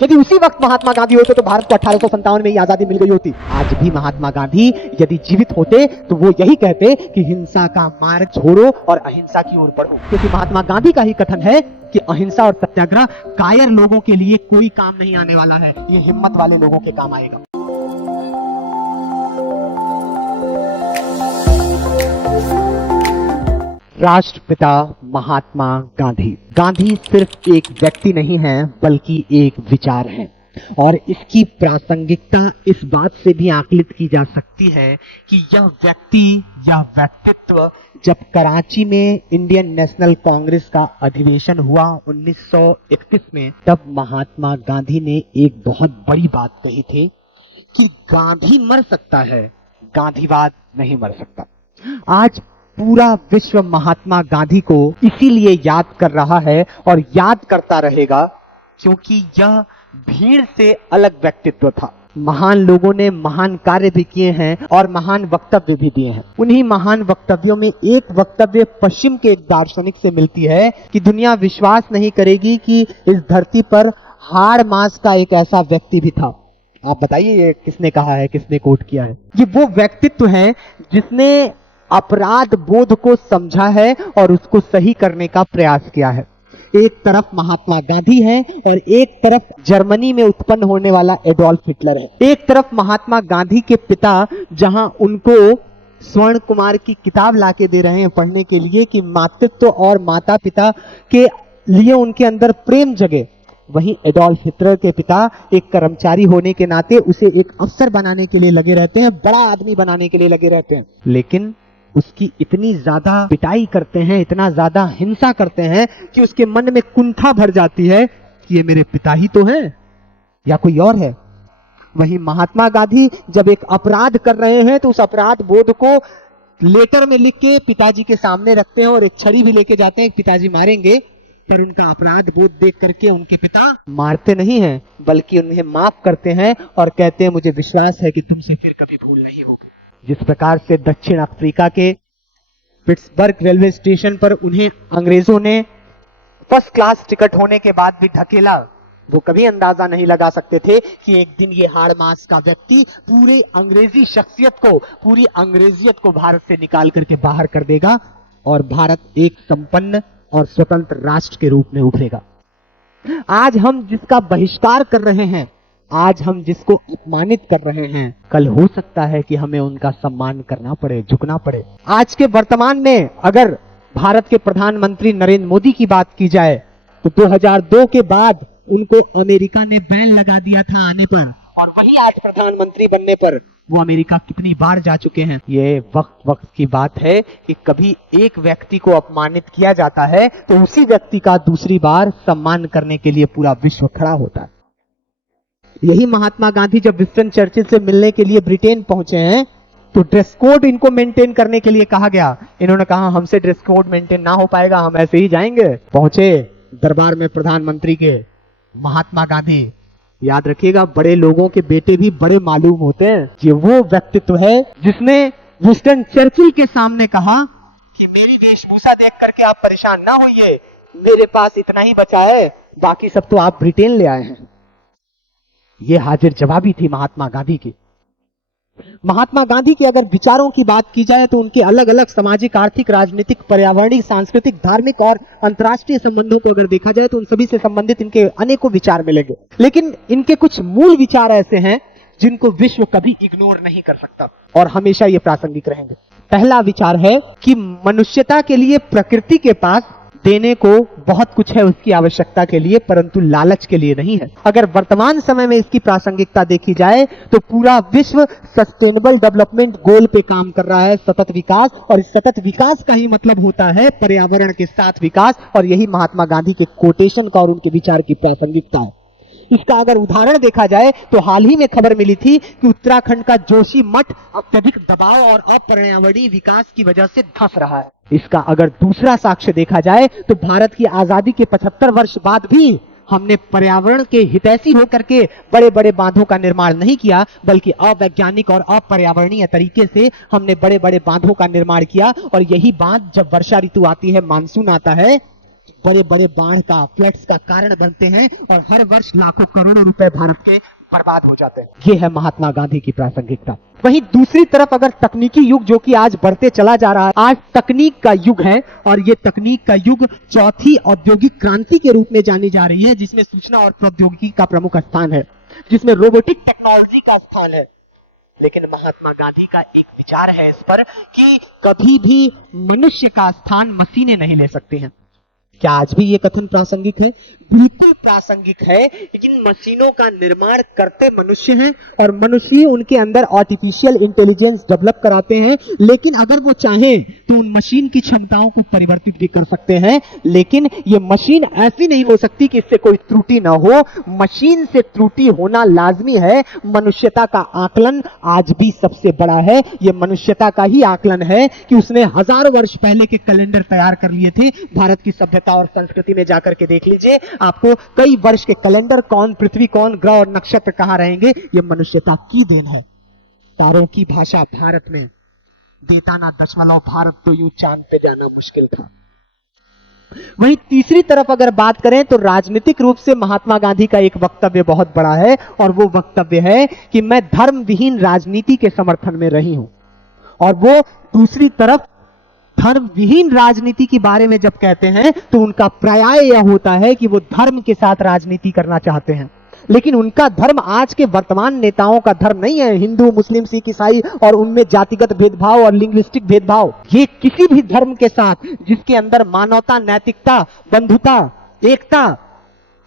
यदि उसी वक्त महात्मा गांधी होते तो भारत को 1857 में ही आजादी मिल गई होती। आज भी महात्मा गांधी यदि जीवित होते तो वो यही कहते कि हिंसा का मार्ग छोड़ो और अहिंसा की ओर बढ़ो, क्योंकि महात्मा गांधी का ही कथन है कि अहिंसा और सत्याग्रह कायर लोगों के लिए कोई काम नहीं आने वाला है, ये हिम्मत वाले लोगों के काम आएगा। राष्ट्रपिता महात्मा गांधी। गांधी सिर्फ एक व्यक्ति नहीं है बल्कि एक विचार है, और इसकी प्रासंगिकता इस बात से भी आकलित की जा सकती है कि यह व्यक्ति या व्यक्तित्व जब कराची में इंडियन नेशनल कांग्रेस का अधिवेशन हुआ 1931 में, तब महात्मा गांधी ने एक बहुत बड़ी बात कही थी कि गांधी मर सकता है, गांधीवाद नहीं मर सकता। आज पूरा विश्व महात्मा गांधी को इसीलिए याद कर रहा है और याद करता रहेगा क्योंकि यह भीड़ से अलग व्यक्तित्व था। महान लोगों ने महान कार्य भी किए हैं और महान वक्तव्य भी दिए हैं। उन्हीं महान वक्तव्यों में एक वक्तव्य पश्चिम के एक दार्शनिक से मिलती है कि दुनिया विश्वास नहीं करेगी कि इस धरती पर हाड़ मांस का एक ऐसा व्यक्ति भी था। आप बताइए ये किसने कहा है, किसने कोट किया है? ये वो व्यक्तित्व है जिसने अपराध बोध को समझा है और उसको सही करने का प्रयास किया है। एक तरफ महात्मा गांधी है और एक तरफ जर्मनी में उत्पन्न होने वाला एडोल्फ हिटलर है। एक तरफ महात्मा गांधी के पिता जहां उनको स्वर्ण कुमार की किताब लाके दे रहे हैं पढ़ने के लिए कि मातृत्व और माता पिता के लिए उनके अंदर प्रेम जगे, वहीं एडोल्फ हिटलर के पिता एक कर्मचारी होने के नाते उसे एक अफसर बनाने के लिए लगे रहते हैं, बड़ा आदमी बनाने के लिए लगे रहते हैं, लेकिन उसकी इतनी ज्यादा पिटाई करते हैं, इतना ज्यादा हिंसा करते हैं कि उसके मन में कुंठा भर जाती है कि ये मेरे पिता ही तो हैं या कोई और है। वहीं महात्मा गांधी जब एक अपराध कर रहे हैं तो उस अपराध बोध को लेटर में लिख के पिताजी के सामने रखते हैं और एक छड़ी भी लेके जाते हैं, पिताजी मारेंगे, पर उनका अपराध बोध देख करके उनके पिता मारते नहीं हैं बल्कि उन्हें माफ करते हैं और कहते हैं मुझे विश्वास है कि तुमसे फिर कभी भूल नहीं होगी। जिस प्रकार से दक्षिण अफ्रीका के पिट्सबर्ग रेलवे स्टेशन पर उन्हें अंग्रेजों ने फर्स्ट क्लास टिकट होने के बाद भी ढकेला, वो कभी अंदाजा नहीं लगा सकते थे कि एक दिन ये हाड़ मांस का व्यक्ति पूरे अंग्रेजी शख्सियत को, पूरी अंग्रेजियत को भारत से निकाल करके बाहर कर देगा और भारत एक संपन्न और स्वतंत्र राष्ट्र के रूप में उभरेगा। आज हम जिसका बहिष्कार कर रहे हैं, आज हम जिसको अपमानित कर रहे हैं, कल हो सकता है कि हमें उनका सम्मान करना पड़े, झुकना पड़े। आज के वर्तमान में अगर भारत के प्रधानमंत्री नरेंद्र मोदी की बात की जाए तो 2002 के बाद उनको अमेरिका ने बैन लगा दिया था आने पर, और वही आज प्रधानमंत्री बनने पर वो अमेरिका कितनी बार जा चुके हैं। ये वक्त की बात है कि कभी एक व्यक्ति को अपमानित किया जाता है तो उसी व्यक्ति का दूसरी बार सम्मान करने के लिए पूरा विश्व खड़ा होता है। यही महात्मा गांधी जब विंस्टन चर्चिल से मिलने के लिए ब्रिटेन पहुंचे हैं तो ड्रेस कोड इनको मेंटेन करने के लिए कहा गया। इन्होंने कहा हमसे ड्रेस कोड मेंटेन ना हो पाएगा, हम ऐसे ही जाएंगे। पहुंचे दरबार में प्रधानमंत्री के महात्मा गांधी। याद रखिएगा, बड़े लोगों के बेटे भी बड़े मालूम होते हैं। ये वो व्यक्तित्व है जिसने विंस्टन चर्चिल के सामने कहा कि मेरी वेशभूषा देख करके आप परेशान ना होइए, मेरे पास इतना ही बचा है, बाकी सब तो आप ब्रिटेन ले आए हैं। ये हाजिर जवाबी थी महात्मा गांधी की। महात्मा गांधी के अगर विचारों की बात की जाए तो उनके अलग अलग सामाजिक, आर्थिक, राजनीतिक, पर्यावरणीय, सांस्कृतिक, धार्मिक और अंतर्राष्ट्रीय संबंधों को अगर देखा जाए तो उन सभी से संबंधित इनके अनेकों विचार मिलेंगे, लेकिन इनके कुछ मूल विचार ऐसे हैं जिनको विश्व कभी इग्नोर नहीं कर सकता और हमेशा ये प्रासंगिक रहेंगे। पहला विचार है कि मनुष्यता के लिए प्रकृति के पास देने को बहुत कुछ है उसकी आवश्यकता के लिए, परंतु लालच के लिए नहीं है। अगर वर्तमान समय में इसकी प्रासंगिकता देखी जाए तो पूरा विश्व सस्टेनेबल डेवलपमेंट गोल पे काम कर रहा है, सतत विकास, और इस सतत विकास का ही मतलब होता है पर्यावरण के साथ विकास, और यही महात्मा गांधी के कोटेशन का और उनके विचार की प्रासंगिकता है। इसका अगर उदाहरण देखा जाए तो हाल ही में खबर मिली थी कि उत्तराखंड का जोशी मठ अत्यधिक दबाव और अपर्यावरणीय विकास की वजह से धंस रहा है। इसका अगर दूसरा साक्ष्य देखा जाए तो भारत की आजादी के 75 वर्ष बाद भी हमने पर्यावरण के हितैषी होकर के बड़े बड़े बांधों का निर्माण नहीं किया, बल्कि अवैज्ञानिक और अपर्यावरणीय तरीके से हमने बड़े बड़े बांधों का निर्माण किया। और यही बांध जब वर्षा ऋतु आती है, मानसून आता है, बड़े बड़े बाढ़ का, फ्लड्स का कारण बनते हैं और हर वर्ष लाखों करोड़ों रुपए भारत के बर्बाद हो जाते हैं। ये है महात्मा गांधी की प्रासंगिकता। वहीं दूसरी तरफ अगर तकनीकी युग जो कि आज बढ़ते चला जा रहा है, आज तकनीक का युग है और ये तकनीक का युग चौथी औद्योगिक क्रांति के रूप में जानी जा रही है, जिसमें सूचना और प्रौद्योगिकी का प्रमुख स्थान है, जिसमें रोबोटिक टेक्नोलॉजी का स्थान है। लेकिन महात्मा गांधी का एक विचार है इस पर कि कभी भी मनुष्य का स्थान मशीनें नहीं ले सकती हैं। क्या आज भी ये कथन प्रासंगिक है? बिल्कुल प्रासंगिक है। इन मशीनों का निर्माण करते मनुष्य हैं और मनुष्य उनके अंदर आर्टिफिशियल इंटेलिजेंस डेवलप कराते हैं। लेकिन अगर वो चाहें तो उन मशीन की क्षमताओं को परिवर्तित भी कर सकते हैं। लेकिन ये मशीन ऐसी नहीं हो सकती कि इससे कोई त्रुटि ना हो। मशीन से त्रुटि होना लाजमी है। मनुष्यता का आकलन आज भी सबसे बड़ा है। ये मनुष्यता का ही आकलन है कि उसने हजारों वर्ष पहले के कैलेंडर तैयार कर लिए थे। भारत की सभ्यता और संस्कृति में जाकर के देख लीजिए, आपको कई वर्ष के कैलेंडर, कौन पृथ्वी, कौन ग्रह और नक्षत्र कहां रहेंगे, ये मनुष्यता की देन है। तारों की भाषा भारत में, देता ना दशमलव भारत तो यूं चांद पे जाना मुश्किल था। वहीं तीसरी तरफ अगर बात करें तो राजनीतिक रूप से महात्मा गांधी का एक वक्तव्य बहुत बड़ा है और वो वक्तव्य है कि मैं धर्म विहीन राजनीति के समर्थन में रही हूं। और वो दूसरी तरफ धर्म विहीन राजनीति के बारे में जब कहते हैं तो उनका पर्याय यह होता है कि वो धर्म के साथ राजनीति करना चाहते हैं। लेकिन उनका धर्म आज के वर्तमान नेताओं का धर्म नहीं है। हिंदू, मुस्लिम, सिख, ईसाई और उनमें जातिगत भेदभाव और लिंग्विस्टिक भेदभाव, ये किसी भी धर्म के साथ जिसके अंदर मानवता, नैतिकता, बंधुता, एकता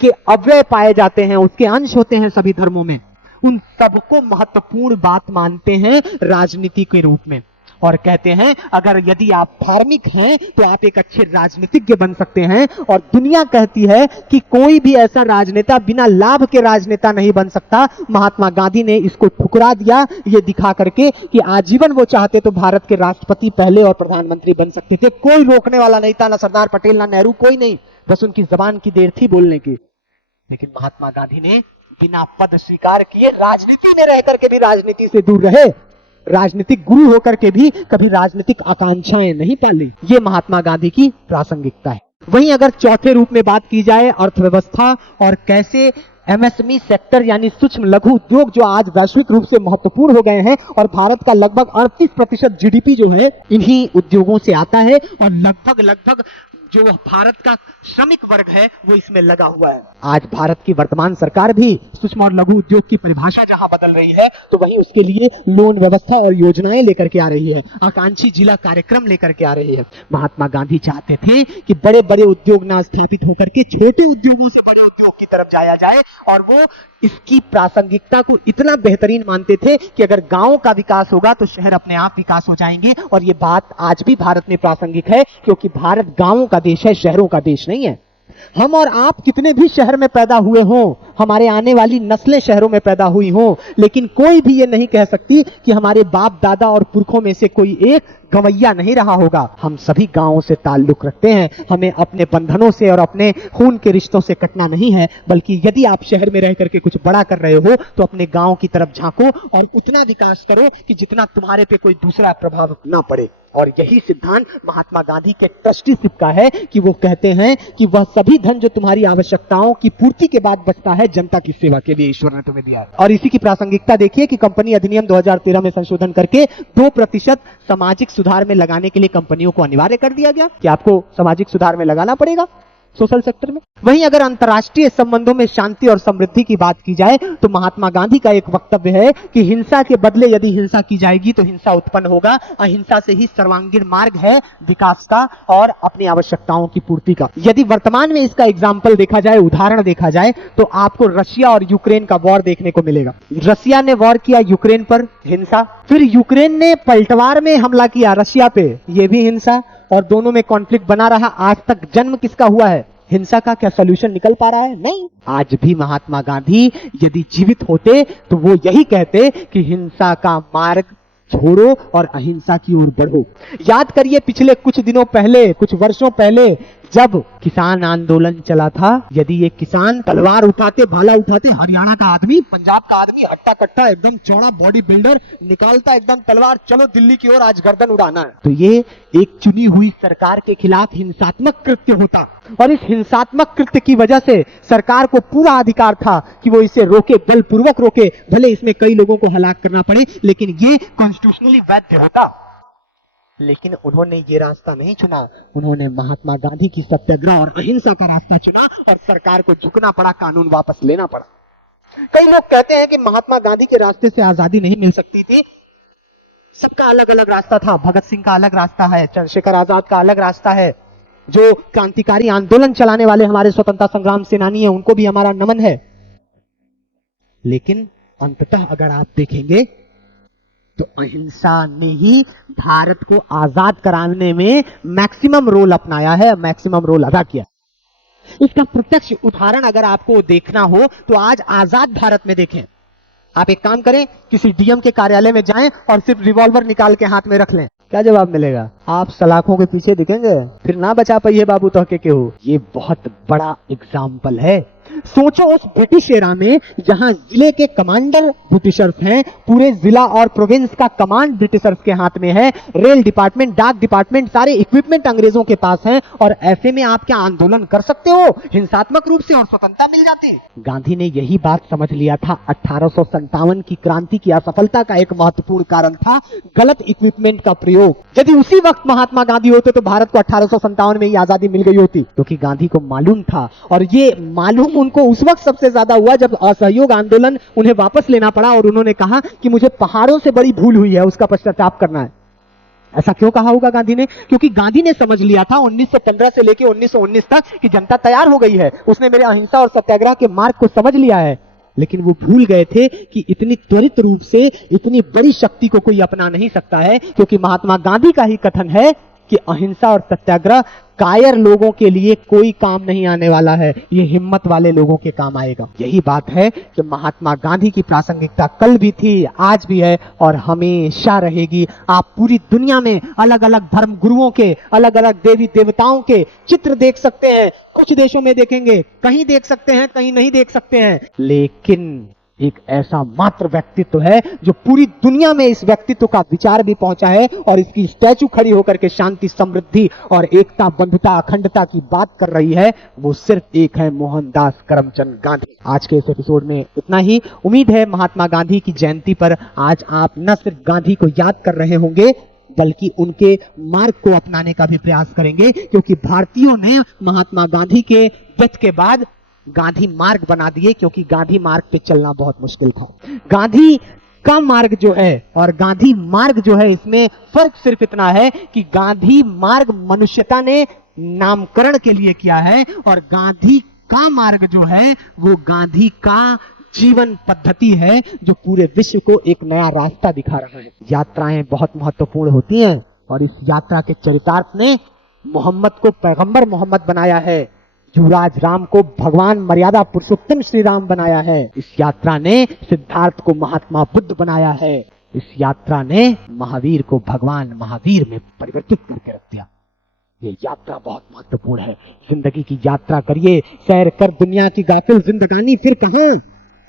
के अवयव पाए जाते हैं, उसके अंश होते हैं सभी धर्मों में, उन सबको महत्वपूर्ण बात मानते हैं राजनीति के रूप में। और कहते हैं अगर यदि आप धार्मिक हैं तो आप एक अच्छे राजनीतिज्ञ बन सकते हैं। और दुनिया कहती है कि कोई भी ऐसा राजनेता बिना लाभ के राजनेता नहीं बन सकता। महात्मा गांधी ने इसको ठुकरा दिया, ये दिखा करके कि आजीवन वो चाहते तो भारत के राष्ट्रपति पहले और प्रधानमंत्री बन सकते थे। कोई रोकने वाला नहीं था, ना सरदार पटेल, ना नेहरू, कोई नहीं। बस उनकी जबान की देर थी बोलने की। लेकिन महात्मा गांधी ने बिना पद स्वीकार किए राजनीति में रह करके भी राजनीति से दूर रहे। राजनीतिक गुरु होकर के भी कभी राजनीतिक आकांक्षाएं नहीं पाली। ये महात्मा गांधी की प्रासंगिकता है। वहीं अगर चौथे रूप में बात की जाए अर्थव्यवस्था और कैसे एमएसएमई सेक्टर यानी सूक्ष्म लघु उद्योग जो आज वैश्विक रूप से महत्वपूर्ण हो गए हैं और भारत का लगभग 38% जीडीपी जो है इन्हीं उद्योगों से आता है और लगभग जो भारत का श्रमिक वर्ग है वो इसमें लगा हुआ है। आज भारत की वर्तमान सरकार भी सूक्ष्म और लघु उद्योग की परिभाषा जहां बदल रही है तो वहीं उसके लिए लोन व्यवस्था और योजनाएं लेकर के आ रही है, आकांक्षी जिला कार्यक्रम लेकर के आ रही है। महात्मा गांधी चाहते थे कि बड़े बड़े उद्योग ना स्थापित होकर के छोटे उद्योगों से बड़े उद्योग की तरफ जाया जाए और वो इसकी प्रासंगिकता को इतना बेहतरीन मानते थे कि अगर गांव का विकास होगा तो शहर अपने आप विकास हो जाएंगे। और ये बात आज भी भारत में प्रासंगिक है क्योंकि भारत गांवों का देश है, शहरों का देश नहीं है। हम और आप कितने भी शहर में पैदा हुए हों, हमारे आने वाली नस्लें शहरों में पैदा हुई हों, लेकिन कोई भी ये नहीं कह सकती कि हमारे बाप दादा और पुरखों में से कोई एक गंवैया नहीं रहा होगा। हम सभी गांवों से ताल्लुक रखते हैं। हमें अपने बंधनों से और अपने खून के रिश्तों से कटना नहीं है, बल्कि यदि आप शहर में रह करके कुछ बड़ा कर रहे हो तो अपने गांव की तरफ झांको और उतना विकास करो कि जितना तुम्हारे पे कोई दूसरा प्रभाव ना पड़े। और यही सिद्धांत महात्मा गांधी के ट्रस्टीशिप का है कि वो कहते हैं कि वह सभी धन जो तुम्हारी आवश्यकताओं की पूर्ति के बाद बचता है जनता की सेवा के लिए ईश्वर ने तुम्हें दिया है। और इसी की प्रासंगिकता देखिए कि कंपनी अधिनियम 2013 में संशोधन करके 2% सामाजिक सुधार में लगाने के लिए कंपनियों को अनिवार्य कर दिया गया कि आपको सामाजिक सुधार में लगाना पड़ेगा सोशल सेक्टर में। वहीं अगर अंतर्राष्ट्रीय संबंधों में शांति और समृद्धि की बात की जाए तो महात्मा गांधी का एक वक्तव्य है कि हिंसा के बदले यदि हिंसा की जाएगी तो हिंसा उत्पन्न होगा। अहिंसा से ही सर्वांगीण मार्ग है विकास का और अपनी आवश्यकताओं की पूर्ति का। यदि वर्तमान में इसका एग्जाम्पल देखा जाए, उदाहरण देखा जाए, तो आपको रशिया और यूक्रेन का वॉर देखने को मिलेगा। रशिया ने वॉर किया यूक्रेन पर, हिंसा। फिर यूक्रेन ने पलटवार में हमला किया रशिया पे, यह भी हिंसा। और दोनों में कॉन्फ्लिक्ट बना रहा। आज तक जन्म किसका हुआ है? हिंसा का। क्या सॉल्यूशन निकल पा रहा है? नहीं। आज भी महात्मा गांधी यदि जीवित होते तो वो यही कहते कि हिंसा का मार्ग छोड़ो और अहिंसा की ओर बढ़ो। याद करिए पिछले कुछ दिनों पहले, कुछ वर्षों पहले जब किसान आंदोलन चला था, यदि ये किसान तलवार उठाते, भाला उठाते, हरियाणा का आदमी, पंजाब का आदमी, हट्टा कट्टा एकदम चौड़ा बॉडी बिल्डर निकालता एकदम तलवार, चलो दिल्ली की ओर आज गर्दन उड़ाना है, तो ये एक चुनी हुई सरकार के खिलाफ हिंसात्मक कृत्य होता। और इस हिंसात्मक कृत्य की वजह से सरकार को पूरा अधिकार था कि वो इसे रोके, बलपूर्वक रोके, भले इसमें कई लोगों को हलाक करना पड़े, लेकिन ये कॉन्स्टिट्यूशनली वैध होता। लेकिन उन्होंने ये रास्ता नहीं चुना, उन्होंने महात्मा गांधी की सत्याग्रह और अहिंसा का रास्ता चुना और सरकार को झुकना पड़ा, कानून वापस लेना पड़ा। कई लोग कहते हैं कि महात्मा गांधी के रास्ते से आजादी नहीं मिल सकती थी, सबका अलग अलग रास्ता था। भगत सिंह का अलग रास्ता है, चंद्रशेखर आजाद का अलग रास्ता है, जो क्रांतिकारी आंदोलन चलाने वाले हमारे स्वतंत्रता संग्राम सेनानी हैं, उनको भी हमारा नमन है। लेकिन अंततः अगर आप देखेंगे तो अहिंसा ने ही भारत को आजाद कराने में मैक्सिमम रोल अपनाया है, मैक्सिमम रोल अदा किया। इसका प्रत्यक्ष उदाहरण अगर आपको देखना हो तो आज आजाद भारत में देखें। आप एक काम करें, किसी डीएम के कार्यालय में जाएं और सिर्फ रिवॉल्वर निकाल के हाथ में रख लें, क्या जवाब मिलेगा? आप सलाखों के पीछे दिखेंगे, फिर ना बचा पाइए बाबू तो के हो। ये बहुत बड़ा एग्जाम्पल है। सोचो उस ब्रिटिश एरा में जहां जिले के कमांडर ब्रिटिशर्स हैं, पूरे जिला और प्रोविंस का कमांड ब्रिटिशर्स के हाथ में है, रेल डिपार्टमेंट, डाक डिपार्टमेंट, सारे इक्विपमेंट अंग्रेजों के पास हैं, और ऐसे में आप क्या आंदोलन कर सकते हो हिंसात्मक रूप से और स्वतंत्रता मिल जाती? गांधी ने यही बात समझ लिया था। 1857 की क्रांति की असफलता का एक महत्वपूर्ण कारण था गलत इक्विपमेंट का प्रयोग। यदि उसी वक्त महात्मा गांधी होते तो भारत को 1857 में ही आजादी मिल गई होती, क्योंकि गांधी को मालूम था, और ये मालूम उनको उस वक्त सबसे ज्यादा हुआ जब असहयोग आंदोलन उन्हें वापस लेना पड़ा और उन्होंने कहा कि मुझे पहाड़ों से बड़ी भूल हुई है, उसका पश्चाताप करना है। ऐसा क्यों कहा होगा गांधी ने? क्योंकि गांधी ने समझ लिया था 1915 से लेकर 1919 तक कि जनता तैयार हो गई है, उसने मेरे अहिंसा और सत्याग्रह के मार्ग को समझ लिया है। लेकिन वो भूल गए थे कि इतनी त्वरित रूप से इतनी बड़ी शक्ति को कोई अपना नहीं सकता है, क्योंकि महात्मा गांधी का ही कथन है कि अहिंसा और सत्याग्रह कायर लोगों के लिए कोई काम नहीं आने वाला है, ये हिम्मत वाले लोगों के काम आएगा। यही बात है कि महात्मा गांधी की प्रासंगिकता कल भी थी, आज भी है और हमेशा रहेगी। आप पूरी दुनिया में अलग अलग धर्म गुरुओं के, अलग अलग देवी देवताओं के चित्र देख सकते हैं। कुछ देशों में देखेंगे, कहीं देख सकते हैं, कहीं नहीं देख सकते हैं, लेकिन एक ऐसा मात्र व्यक्तित्व है जो पूरी दुनिया में इस व्यक्तित्व का विचार भी पहुंचा है और इसकी स्टैचू खड़ी होकर के शांति, समृद्धि और एकता, बंधुता, अखंडता की बात कर रही है। वो सिर्फ एक है, मोहनदास करमचंद गांधी। आज के इस एपिसोड में इतना ही। उम्मीद है महात्मा गांधी की जयंती पर आज आप न सिर्फ गांधी को याद कर रहे होंगे बल्कि उनके मार्ग को अपनाने का भी प्रयास करेंगे, क्योंकि भारतीयों ने महात्मा गांधी के डेथ के बाद गांधी मार्ग बना दिए, क्योंकि गांधी मार्ग पे चलना बहुत मुश्किल था। गांधी का मार्ग जो है और गांधी मार्ग जो है, इसमें फर्क सिर्फ इतना है कि गांधी मार्ग मनुष्यता ने नामकरण के लिए किया है और गांधी का मार्ग जो है वो गांधी का जीवन पद्धति है जो पूरे विश्व को एक नया रास्ता दिखा रहा है। यात्राएं बहुत महत्वपूर्ण होती हैं और इस यात्रा के चरितार्थ ने मोहम्मद को पैगंबर मोहम्मद बनाया है, युवराज राम को भगवान मर्यादा पुरुषोत्तम श्री राम बनाया है। इस यात्रा ने सिद्धार्थ को महात्मा बुद्ध बनाया है। इस यात्रा ने महावीर को भगवान महावीर में परिवर्तित करके रख दिया। ये यात्रा बहुत महत्वपूर्ण है। जिंदगी की यात्रा करिए, सैर कर दुनिया की गाफिल जिंदगानी फिर कहां,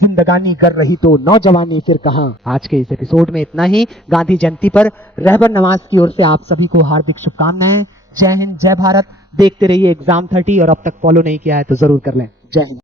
जिंदगानी कर रही तो नौजवानी फिर कहां। आज के इस एपिसोड में इतना ही। गांधी जयंती पर रहबर नवाज की ओर से आप सभी को हार्दिक शुभकामनाएं। जय हिंद, जय भारत। देखते रहिए एग्जाम 30 और अब तक फॉलो नहीं किया है तो जरूर कर लें। जय हिंद।